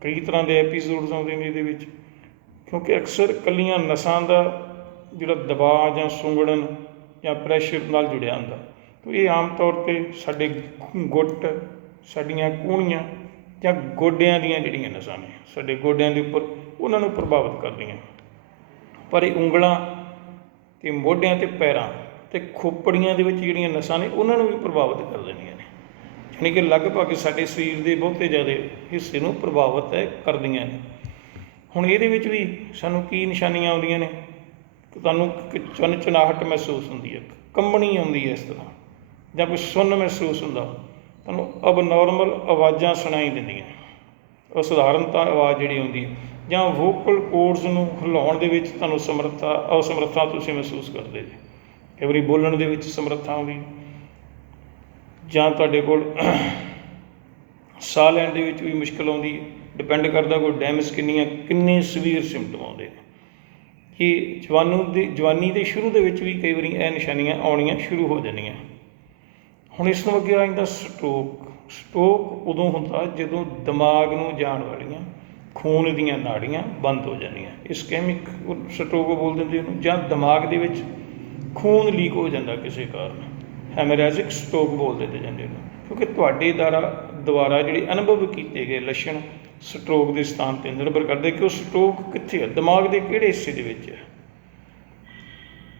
ਕਈ ਤਰ੍ਹਾਂ ਦੇ ਐਪੀਸੋਡਸ ਆਉਂਦੇ ਨੇ ਇਹਦੇ ਵਿੱਚ, ਕਿਉਂਕਿ ਅਕਸਰ ਕੱਲੀਆਂ ਨਸਾਂ ਦਾ ਜਿਹੜਾ ਦਬਾਅ ਜਾਂ ਸੁੰਗੜਨ ਜਾਂ ਪ੍ਰੈਸ਼ਰ ਨਾਲ ਜੁੜਿਆ ਹੁੰਦਾ। ਇਹ ਆਮ ਤੌਰ ਤੇ ਸਾਡੇ ਗੁੱਟ, ਸਾਡੀਆਂ ਕੂਣੀਆਂ ਜਾਂ ਗੋਡਿਆਂ ਦੀਆਂ ਜਿਹੜੀਆਂ ਨਸਾਂ ਨੇ, ਸਾਡੇ ਗੋਡਿਆਂ ਦੇ ਉੱਪਰ ਉਹਨਾਂ ਨੂੰ ਪ੍ਰਭਾਵਿਤ ਕਰਦੀਆਂ। ਪਰ ਇਹ ਉਂਗਲਾਂ ਤੇ ਮੋਢਿਆਂ ਤੇ ਪੈਰਾਂ ਤੇ ਖੋਪੜੀਆਂ ਦੇ ਵਿੱਚ ਜਿਹੜੀਆਂ ਨਸਾਂ ਨੇ, ਉਹਨਾਂ ਨੂੰ ਵੀ ਪ੍ਰਭਾਵਿਤ ਕਰ ਦਿੰਦੀਆਂ ਨੇ। ਯਾਨੀ ਕਿ ਲਗਭਗ ਸਾਡੇ ਸਰੀਰ ਦੇ ਬਹੁਤੇ ਜ਼ਿਆਦਾ ਹਿੱਸੇ ਨੂੰ ਪ੍ਰਭਾਵਿਤ ਹੈ, ਕਰਦੀਆਂ ਨੇ। ਹੁਣ ਇਹਦੇ ਵਿੱਚ ਵੀ ਸਾਨੂੰ ਕੀ ਨਿਸ਼ਾਨੀਆਂ ਆਉਂਦੀਆਂ ਨੇ? ਤੁਹਾਨੂੰ ਇੱਕ ਚੁੰਨ ਮਹਿਸੂਸ ਹੁੰਦੀ ਹੈ, ਕੰਬਣੀ ਆਉਂਦੀ ਹੈ ਇਸ ਤਰ੍ਹਾਂ। ਜਾਂ ਕੋਈ ਸੁੰਨ ਮਹਿਸੂਸ ਹੁੰਦਾ, ਤੁਹਾਨੂੰ ਅਬਨੋਰਮਲ ਆਵਾਜ਼ਾਂ ਸੁਣਾਈ ਦਿੰਦੀਆਂ। ਅਸਧਾਰਨਤਾ ਆਵਾਜ਼ ਜਿਹੜੀ ਆਉਂਦੀ ਹੈ, ਜਾਂ ਵੋਕਲ ਕੋਰਡਸ ਨੂੰ ਹਿਲਾਉਣ ਦੇ ਵਿੱਚ ਤੁਹਾਨੂੰ ਸਮਰੱਥਾ, ਅਸਮਰੱਥਾ ਤੁਸੀਂ ਮਹਿਸੂਸ ਕਰਦੇ ਜੀ। ਕਈ ਵਾਰੀ ਬੋਲਣ ਦੇ ਵਿੱਚ ਸਮਰੱਥਾ ਆਉਂਦੀ ਜਾਂ ਤੁਹਾਡੇ ਕੋਲ ਸਾਹ ਲੈਣ ਦੇ ਵਿੱਚ ਵੀ ਮੁਸ਼ਕਲ ਆਉਂਦੀ ਡਿਪੈਂਡ ਕਰਦਾ ਕੋਈ ਡੈਮੇਜ ਕਿੰਨੀਆਂ ਕਿੰਨੇ ਸਵੀਅਰ ਸਿੰਪਟਮ ਆਉਂਦੇ ਨੇ। ਕਿ ਜਵਾਨੂ ਦੀ, ਜਵਾਨੀ ਦੇ ਸ਼ੁਰੂ ਦੇ ਵਿੱਚ ਵੀ ਕਈ ਵਾਰੀ ਇਹ ਨਿਸ਼ਾਨੀਆਂ ਆਉਣੀਆਂ ਸ਼ੁਰੂ ਹੋ ਜਾਂਦੀਆਂ। ਹੁਣ ਇਸ ਨੂੰ ਅੱਗੇ ਆ ਜਾਂਦਾ ਸਟ੍ਰੋਕ ਸਟ੍ਰੋਕ ਉਦੋਂ ਹੁੰਦਾ ਜਦੋਂ ਦਿਮਾਗ ਨੂੰ ਜਾਣ ਵਾਲੀਆਂ ਖੂਨ ਦੀਆਂ ਨਾੜੀਆਂ ਬੰਦ ਹੋ ਜਾਂਦੀਆਂ। ਇਸ ਇਸਕੈਮਿਕ ਸਟ੍ਰੋਕ ਬੋਲ ਦਿੰਦੇ ਉਹਨੂੰ, ਜਾਂ ਦਿਮਾਗ ਦੇ ਵਿੱਚ ਖੂਨ ਲੀਕ ਹੋ ਜਾਂਦਾ ਕਿਸੇ ਕਾਰਨ। ਹੈਮਰੈਜਿਕ ਸਟ੍ਰੋਕ ਬੋਲ ਦਿੰਦੇ ਜਾਂਦੇ ਉਹਨੂੰ ਕਿਉਂਕਿ ਤੁਹਾਡੇ ਦੁਆਰਾ ਦੁਆਰਾ ਜਿਹੜੇ ਅਨੁਭਵ ਕੀਤੇ ਗਏ ਲੱਛਣ ਸਟ੍ਰੋਕ ਦੇ ਸਥਾਨ ਤੇ ਨਿਰਭਰ ਕਰਦੇ ਕਿ ਉਹ ਸਟ੍ਰੋਕ ਕਿੱਥੇ ਹੈ ਦਿਮਾਗ ਦੇ ਕਿਹੜੇ ਹਿੱਸੇ ਦੇ ਵਿੱਚ ਹੈ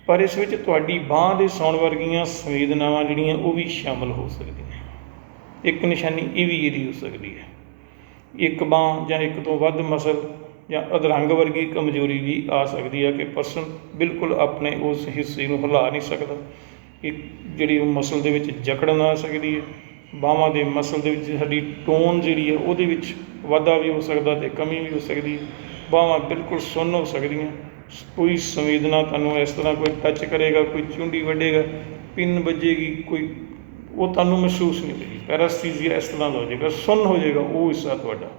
ਪਰ ਇਸ ਵਿੱਚ ਤੁਹਾਡੀ ਬਾਹ ਦੇ ਸੌਣ ਵਰਗੀਆਂ ਸੰਵੇਦਨਾਵਾਂ ਜਿਹੜੀਆਂ ਉਹ ਵੀ ਸ਼ਾਮਲ ਹੋ ਸਕਦੀਆਂ ਇੱਕ ਨਿਸ਼ਾਨੀ ਇਹ ਵੀ ਇਹਦੀ ਹੋ ਸਕਦੀ ਹੈ। ਇੱਕ ਬਾਹ ਜਾਂ ਇੱਕ ਤੋਂ ਵੱਧ ਮਸਲ ਜਾਂ ਅਧਰੰਗ ਵਰਗੀ ਕਮਜ਼ੋਰੀ ਵੀ ਆ ਸਕਦੀ ਹੈ ਕਿ ਪਰਸਨ ਬਿਲਕੁਲ ਆਪਣੇ ਉਸ ਹਿੱਸੇ ਨੂੰ ਹਿਲਾ ਨਹੀਂ ਸਕਦਾ। ਇੱਕ ਜਿਹੜੀ ਉਹ ਮਸਲ ਦੇ ਵਿੱਚ ਜਕੜਨ ਆ ਸਕਦੀ ਹੈ। ਬਾਹਾਂ ਦੇ ਮਸਲ ਦੇ ਵਿੱਚ ਸਾਡੀ ਟੋਨ ਜਿਹੜੀ ਹੈ ਉਹਦੇ ਵਿੱਚ ਵਾਧਾ ਵੀ ਹੋ ਸਕਦਾ ਤੇ ਕਮੀ ਵੀ ਹੋ ਸਕਦੀ ਹੈ। ਬਾਹਾਂ ਬਿਲਕੁਲ ਸੁੰਨ ਹੋ ਸਕਦੀਆਂ। ਕੋਈ ਸੰਵੇਦਨਾ ਤੁਹਾਨੂੰ ਇਸ ਤਰ੍ਹਾਂ ਕੋਈ ਟੱਚ ਕਰੇਗਾ, ਕੋਈ ਚੁੰਡੀ ਵੱਢੇਗਾ, ਪਿੰਨ ਵੱਜੇਗੀ, ਕੋਈ ਉਹ ਤੁਹਾਨੂੰ ਮਹਿਸੂਸ ਨਹੀਂ ਹੋਏਗੀ। ਪੈਰਾਸਥੀਸੀਆ ਇਸ ਤਰ੍ਹਾਂ ਦਾ ਹੋ ਜਾਏਗਾ, ਸੁੰਨ ਹੋ ਜਾਏਗਾ, ਉਹ ਹਿੱਸਾ ਤੁਹਾਡਾ।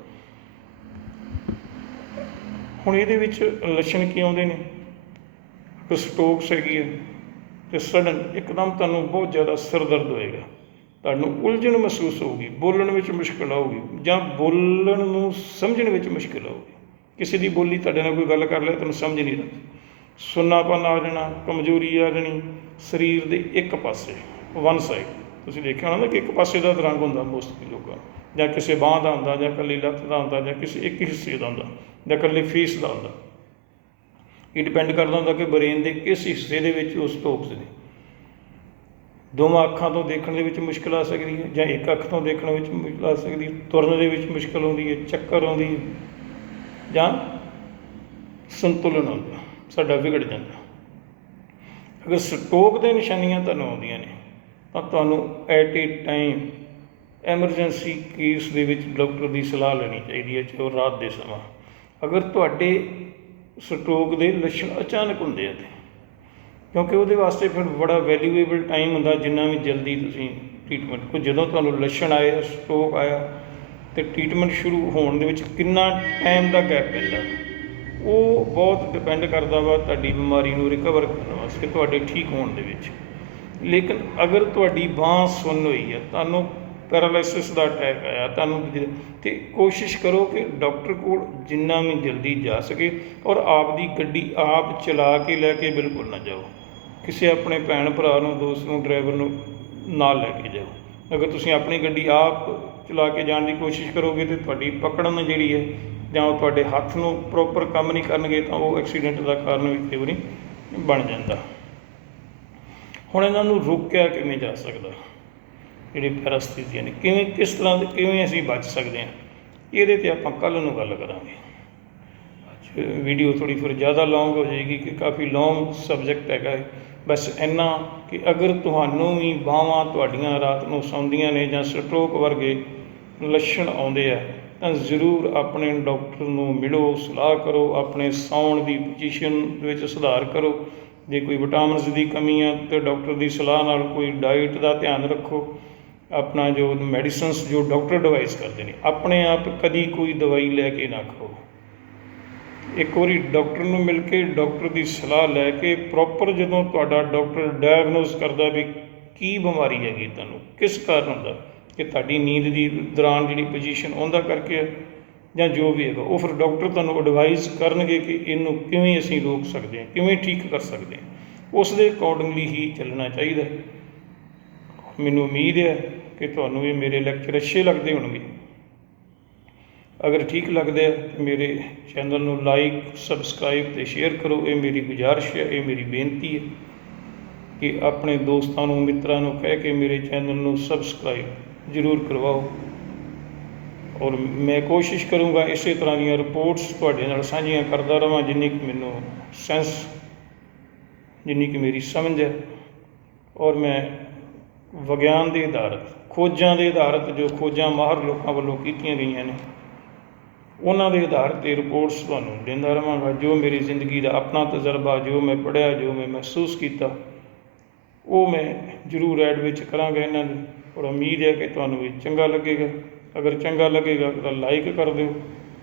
ਹੁਣ ਇਹਦੇ ਵਿੱਚ ਲੱਛਣ ਕੀ ਆਉਂਦੇ ਨੇ? ਕਿ ਸਟੋਕਸ ਹੈਗੀ ਹੈ ਤੇ ਸਡਨ ਇੱਕਦਮ ਤੁਹਾਨੂੰ ਬਹੁਤ ਜ਼ਿਆਦਾ ਸਿਰ ਦਰਦ ਹੋਏਗਾ। ਤੁਹਾਨੂੰ ਉਲਝਣ ਮਹਿਸੂਸ ਹੋਊਗੀ, ਬੋਲਣ ਵਿੱਚ ਮੁਸ਼ਕਲ ਆਊਗੀ ਜਾਂ ਬੋਲਣ ਨੂੰ ਸਮਝਣ ਵਿੱਚ ਮੁਸ਼ਕਲ ਆਊਗੀ। ਕਿਸੇ ਦੀ ਬੋਲੀ ਤੁਹਾਡੇ ਨਾਲ ਕੋਈ ਗੱਲ ਕਰ ਲਿਆ ਤੁਹਾਨੂੰ ਸਮਝ ਨਹੀਂ ਆਉਂਦੀ। ਸੁੰਨਾਪਨ ਆ ਜਾਣਾ, ਕਮਜ਼ੋਰੀ ਆ ਜਾਣੀ, ਸਰੀਰ ਦੇ ਇੱਕ ਪਾਸੇ ਵਨ ਸਾਈਡ ਤੁਸੀਂ ਦੇਖਿਆ ਹੋਣਾ ਨਾ ਕਿ ਇੱਕ ਪਾਸੇ ਦਾ ਰੰਗ ਹੁੰਦਾ ਮੋਸਟਲੀ ਲੋਕਾਂ ਦਾ। ਜਾਂ ਕਿਸੇ ਬਾਂਹ ਦਾ ਹੁੰਦਾ, ਜਾਂ ਇਕੱਲੀ ਲੱਤ ਦਾ ਹੁੰਦਾ, ਜਾਂ ਕਿਸੇ ਇੱਕ ਹਿੱਸੇ ਦਾ ਹੁੰਦਾ, ਜਾਂ ਇਕੱਲੇ ਫੀਸ ਦਾ ਹੁੰਦਾ। ਇਹ ਡਿਪੈਂਡ ਕਰਦਾ ਹੁੰਦਾ ਕਿ ਬ੍ਰੇਨ ਦੇ ਕਿਸ ਹਿੱਸੇ ਦੇ ਵਿੱਚ ਉਸ ਟੋਕਸ ਨੇ। ਦੋਵਾਂ ਅੱਖਾਂ ਤੋਂ ਦੇਖਣ ਦੇ ਵਿੱਚ ਮੁਸ਼ਕਲ ਆ ਸਕਦੀ ਹੈ, ਜਾਂ ਇੱਕ ਅੱਖ ਤੋਂ ਦੇਖਣ ਵਿੱਚ ਮੁਸ਼ਕਲ ਆ ਸਕਦੀ ਹੈ, ਤੁਰਨ ਦੇ ਵਿੱਚ ਮੁਸ਼ਕਲ ਆਉਂਦੀ ਹੈ, ਚੱਕਰ ਆਉਂਦੀ ਹੈ। ਜਾਂ ਸੰਤੁਲਨ ਆਉਂਦਾ ਸਾਡਾ ਵਿਗੜ ਜਾਂਦਾ। ਅਗਰ ਸਟੋਕ ਦੇ ਨਿਸ਼ਾਨੀਆਂ ਤੁਹਾਨੂੰ ਆਉਂਦੀਆਂ ਨੇ, ਤਾਂ ਤੁਹਾਨੂੰ at a time emergency case ਦੇ ਵਿੱਚ ਡਾਕਟਰ ਦੀ ਸਲਾਹ ਲੈਣੀ ਚਾਹੀਦੀ ਹੈ ਜੋ ਰਾਤ ਦੇ ਸਮਾਂ। ਅਗਰ ਤੁਹਾਡੇ ਸਟ੍ਰੋਕ ਦੇ ਲੱਛਣ ਅਚਾਨਕ ਹੁੰਦੇ ਆ ਤੇ, ਕਿਉਂਕਿ ਉਹਦੇ ਵਾਸਤੇ ਫਿਰ ਬੜਾ ਵੈਲਿਊਏਬਲ ਟਾਈਮ ਹੁੰਦਾ, ਜਿੰਨਾ ਵੀ ਜਲਦੀ ਤੁਸੀਂ ਟ੍ਰੀਟਮੈਂਟ ਕੋ ਜਦੋਂ ਤੁਹਾਨੂੰ ਲੱਛਣ ਆਏ ਸਟ੍ਰੋਕ ਆਇਆ ਤੇ ਟ੍ਰੀਟਮੈਂਟ ਸ਼ੁਰੂ ਹੋਣ ਦੇ ਵਿੱਚ ਕਿੰਨਾ ਟਾਈਮ ਦਾ ਗੈਪ ਪੈਂਦਾ? ਉਹ ਬਹੁਤ ਡਿਪੈਂਡ ਕਰਦਾ ਵਾ ਤੁਹਾਡੀ ਬਿਮਾਰੀ ਨੂੰ ਰਿਕਵਰ ਕਰਨ ਵਾਸਤੇ, ਤੁਹਾਡੇ ਠੀਕ ਹੋਣ ਦੇ ਵਿੱਚ। ਲੇਕਿਨ ਅਗਰ ਤੁਹਾਡੀ ਬਾਂਹ ਸੁੰਨ ਹੋਈ ਹੈ ਤੁਹਾਨੂੰ ਪੈਰਾਲਿਸਿਸ ਦਾ ਅਟੈਕ ਆਇਆ, ਤੁਹਾਨੂੰ ਜ- ਤੇ ਕੋਸ਼ਿਸ਼ ਕਰੋ ਕਿ ਡਾਕਟਰ ਕੋਲ ਜਿੰਨਾ ਵੀ ਜਲਦੀ ਜਾ ਸਕੇ ਔਰ ਆਪ ਦੀ ਗੱਡੀ ਆਪ ਚਲਾ ਕੇ ਲੈ ਕੇ ਬਿਲਕੁਲ ਨਾ ਜਾਓ। ਕਿਸੇ ਆਪਣੇ ਭੈਣ ਭਰਾ ਨੂੰ, ਦੋਸਤ ਨੂੰ ਡਰਾਈਵਰ ਨੂੰ ਨਾਲ ਲੈ ਕੇ ਜਾਓ। ਅਗਰ ਤੁਸੀਂ ਆਪਣੀ ਗੱਡੀ ਆਪ ਚਲਾ ਕੇ ਜਾਣ ਦੀ ਕੋਸ਼ਿਸ਼ ਕਰੋਗੇ ਤੇ ਤੁਹਾਡੀ ਪਕੜਨ ਜਿਹੜੀ ਹੈ ਜਾਂ ਉਹ ਤੁਹਾਡੇ ਹੱਥ ਨੂੰ ਪ੍ਰੋਪਰ ਕੰਮ ਨਹੀਂ ਕਰਨਗੇ ਤਾਂ ਉਹ ਐਕਸੀਡੈਂਟ ਦਾ ਕਾਰਨ ਵੀ ਕਈ ਵਾਰੀ ਬਣ ਜਾਂਦਾ। ਹੁਣ ਇਹਨਾਂ ਨੂੰ ਰੋਕਿਆ ਕਿਵੇਂ ਜਾ ਸਕਦਾ? ਜਿਹੜੀ ਪੈਰਾਸਥੀਸੀਆ ਨੇ ਕਿਵੇਂ ਕਿਸ ਤਰ੍ਹਾਂ ਦੇ ਕਿਵੇਂ ਅਸੀਂ ਬਚ ਸਕਦੇ ਹਾਂ? ਇਹਦੇ ਤੇ ਆਪਾਂ ਕੱਲ ਨੂੰ ਗੱਲ ਕਰਾਂਗੇ। ਅੱਜ ਵੀਡੀਓ ਥੋੜੀ ਫਿਰ ਜ਼ਿਆਦਾ ਲੌਂਗ ਹੋ ਜਾਏਗੀ ਕਿ ਕਾਫੀ ਲੌਂਗ ਸਬਜੈਕਟ ਹੈਗਾ ਬਸ ਇੰਨਾ ਕਿ ਅਗਰ ਤੁਹਾਨੂੰ ਵੀ ਬਾਹਾਂ ਤੁਹਾਡੀਆਂ ਰਾਤ ਨੂੰ ਸੌਂਦੀਆਂ ਨੇ ਜਾਂ ਸਟ੍ਰੋਕ ਵਰਗੇ ਲੱਛਣ ਆਉਂਦੇ ਆ, ਤਾਂ ਜ਼ਰੂਰ ਆਪਣੇ ਡਾਕਟਰ ਨੂੰ ਮਿਲੋ, ਸਲਾਹ ਕਰੋ, ਆਪਣੇ ਸੌਣ ਦੀ ਪੋਜੀਸ਼ਨ ਵਿੱਚ ਸੁਧਾਰ ਕਰੋ। ਜੇ ਕੋਈ ਵਿਟਾਮਿਨਸ ਦੀ ਕਮੀ ਆ, ਤੇ ਡਾਕਟਰ ਦੀ ਸਲਾਹ ਨਾਲ ਕੋਈ ਡਾਈਟ ਦਾ ਧਿਆਨ ਰੱਖੋ। ਆਪਣਾ ਜੋ ਮੈਡੀਸਿਨਸ ਜੋ ਡਾਕਟਰ ਐਡਵਾਈਸ ਕਰਦੇ ਨੇ, ਆਪਣੇ ਆਪ ਕਦੀ ਕੋਈ ਦਵਾਈ ਲੈ ਕੇ ਨਾ ਖਾਓ। ਇੱਕ ਵਾਰੀ ਡਾਕਟਰ ਨੂੰ ਮਿਲ ਕੇ ਡਾਕਟਰ ਦੀ ਸਲਾਹ ਲੈ ਕੇ ਪ੍ਰੋਪਰ ਜਦੋਂ ਤੁਹਾਡਾ ਡਾਕਟਰ ਡਾਇਗਨੋਸ ਕਰਦਾ ਵੀ ਕੀ ਬਿਮਾਰੀ ਹੈਗੀ ਤੁਹਾਨੂੰ, ਕਿਸ ਕਾਰਨ ਹੁੰਦਾ, ਕਿ ਤੁਹਾਡੀ ਨੀਂਦ ਦੀ ਦੌਰਾਨ ਜਿਹੜੀ ਪੋਜੀਸ਼ਨ ਉਹਦਾ ਕਰਕੇ ਹੈ ਜਾਂ ਜੋ ਵੀ ਹੈਗਾ, ਉਹ ਫਿਰ ਡਾਕਟਰ ਤੁਹਾਨੂੰ ਐਡਵਾਈਸ ਕਰਨਗੇ ਕਿ ਇਹਨੂੰ ਕਿਵੇਂ ਅਸੀਂ ਰੋਕ ਸਕਦੇ ਹਾਂ, ਕਿਵੇਂ ਠੀਕ ਕਰ ਸਕਦੇ ਹਾਂ। ਉਸ ਦੇ ਅਕੋਰਡਿੰਗਲੀ ਹੀ ਚੱਲਣਾ ਚਾਹੀਦਾ ਮੈਨੂੰ ਉਮੀਦ ਹੈ ਕਿ ਤੁਹਾਨੂੰ ਇਹ ਮੇਰੇ ਲੈਕਚਰ ਅੱਛੇ ਲੱਗਦੇ ਹੋਣਗੇ। ਅਗਰ ਠੀਕ ਲੱਗਦਾ ਮੇਰੇ ਚੈਨਲ ਨੂੰ ਲਾਈਕ ਸਬਸਕ੍ਰਾਈਬ ਤੇ ਸ਼ੇਅਰ ਕਰੋ। ਇਹ ਮੇਰੀ ਗੁਜ਼ਾਰਿਸ਼ ਹੈ, ਇਹ ਮੇਰੀ ਬੇਨਤੀ ਹੈ ਕਿ ਆਪਣੇ ਦੋਸਤਾਂ ਨੂੰ, ਮਿੱਤਰਾਂ ਨੂੰ ਕਹਿ ਕੇ ਮੇਰੇ ਚੈਨਲ ਨੂੰ ਸਬਸਕ੍ਰਾਈਬ ਜ਼ਰੂਰ ਕਰਵਾਓ। ਔਰ ਮੈਂ ਕੋਸ਼ਿਸ਼ ਕਰੂੰਗਾ ਇਸੇ ਤਰ੍ਹਾਂ ਦੀਆਂ ਰਿਪੋਰਟਸ ਤੁਹਾਡੇ ਨਾਲ ਸਾਂਝੀਆਂ ਕਰਦਾ ਰਵਾਂ ਜਿੰਨੀ ਕਿ ਮੈਨੂੰ ਸੈਂਸ ਜਿੰਨੀ ਕਿ ਮੇਰੀ ਸਮਝ ਹੈ। ਔਰ ਮੈਂ ਵਿਗਿਆਨ ਦੇ ਆਧਾਰਿਤ, ਖੋਜਾਂ ਦੇ ਆਧਾਰਤ ਜੋ ਖੋਜਾਂ ਮਾਹਰ ਲੋਕਾਂ ਵੱਲੋਂ ਕੀਤੀਆਂ ਗਈਆਂ ਨੇ ਉਹਨਾਂ ਦੇ ਆਧਾਰ ਤੇ ਰਿਪੋਰਟਸ ਤੁਹਾਨੂੰ ਦਿੰਦਾ ਰਹਾਂਗਾ। ਜੋ ਮੇਰੀ ਜ਼ਿੰਦਗੀ ਦਾ ਆਪਣਾ ਤਜਰਬਾ, ਜੋ ਮੈਂ ਪੜ੍ਹਿਆ, ਜੋ ਮੈਂ ਮਹਿਸੂਸ ਕੀਤਾ, ਉਹ ਮੈਂ ਜ਼ਰੂਰ ਐਡ ਵਿੱਚ ਕਰਾਂਗਾ ਇਹਨਾਂ ਨੂੰ। ਔਰ ਉਮੀਦ ਹੈ ਕਿ ਤੁਹਾਨੂੰ ਇਹ ਚੰਗਾ ਲੱਗੇਗਾ। ਅਗਰ ਚੰਗਾ ਲੱਗੇਗਾ, ਤਾਂ ਲਾਈਕ ਕਰ ਦਿਓ।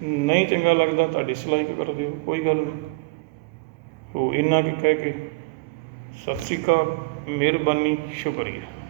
ਨਹੀਂ ਚੰਗਾ ਲੱਗਦਾ, ਤਾਂ ਡਿਸਲਾਈਕ ਕਰ ਦਿਓ। ਕੋਈ ਗੱਲ ਨਹੀਂ। ਉਹ ਇੰਨਾ ਕੁ ਕਹਿ ਕੇ ਸਤਿ ਸ਼੍ਰੀ ਅਕਾਲ। ਮਿਹਰਬਾਨੀ, ਸ਼ੁਕਰੀਆ।